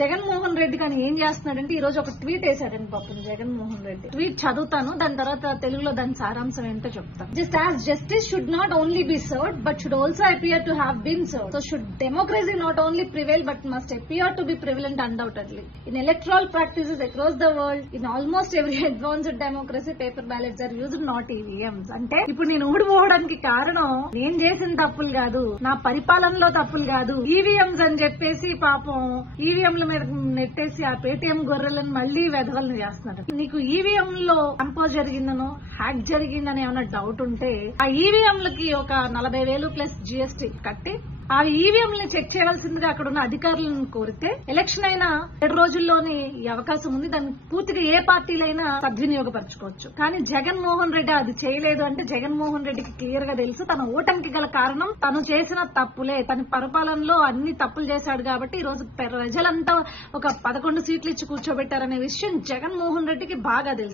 జగన్మోహన్ రెడ్డి కానీ ఏం చేస్తున్నాడంటే ఈ రోజు ఒక ట్వీట్ వేసాడండి పాపం జగన్మోహన్ రెడ్డి. ట్వీట్ చదువుతాను, దాని తర్వాత తెలుగులో దాని సారాంశం ఏంటో చెప్తాను. Just as justice should not only be served but should also appear to have been served. So should democracy not only prevail but must appear to be prevalent undoubtedly. In electoral practices across the world, in almost every advanced democracy, paper ballots are used, not EVMs. అంటే ఇప్పుడు నేను ఊడిపోవడానికి కారణం నేను చేసిన తప్పులు కాదు, నా పరిపాలనలో తప్పులు కాదు, ఈవీఎంస్ అని చెప్పేసి పాపం ఈవీఎంల మీద నెట్టేసి ఆ పేటీఎం గొర్రెలను మళ్లీ వెధవలను చేస్తున్నారు. నీకు ఈవీఎం లో కంపోజ్ జరిగిందనో హ్యాక్ జరిగిందని ఏమైనా డౌట్ ఉంటే ఆ ఈవీఎంలకి ఒక 40,000 ప్లస్ జీఎస్టీ కట్టి ఆ ఈవీఎంలను చెక్ చేయాల్సిందిగా అక్కడ ఉన్న అధికారులను కోరితే ఎలక్షన్ అయినా 7 రోజుల్లోనే ఈ అవకాశం ఉంది. దాన్ని పూర్తిగా ఏ పార్టీలైనా సద్వినియోగపరచుకోవచ్చు. కానీ జగన్మోహన్ రెడ్డి అది చేయలేదు అంటే జగన్మోహన్ రెడ్డికి క్లియర్ గా తెలుసు తన ఓటమికి గల కారణం తను చేసిన తప్పులే. తన పరిపాలనలో అన్ని తప్పులు చేశాడు కాబట్టి ఈ రోజు ప్రజలంతా ఒక 11 సీట్లు ఇచ్చి కూర్చోబెట్టారనే విషయం జగన్మోహన్ రెడ్డికి బాగా తెలుసు.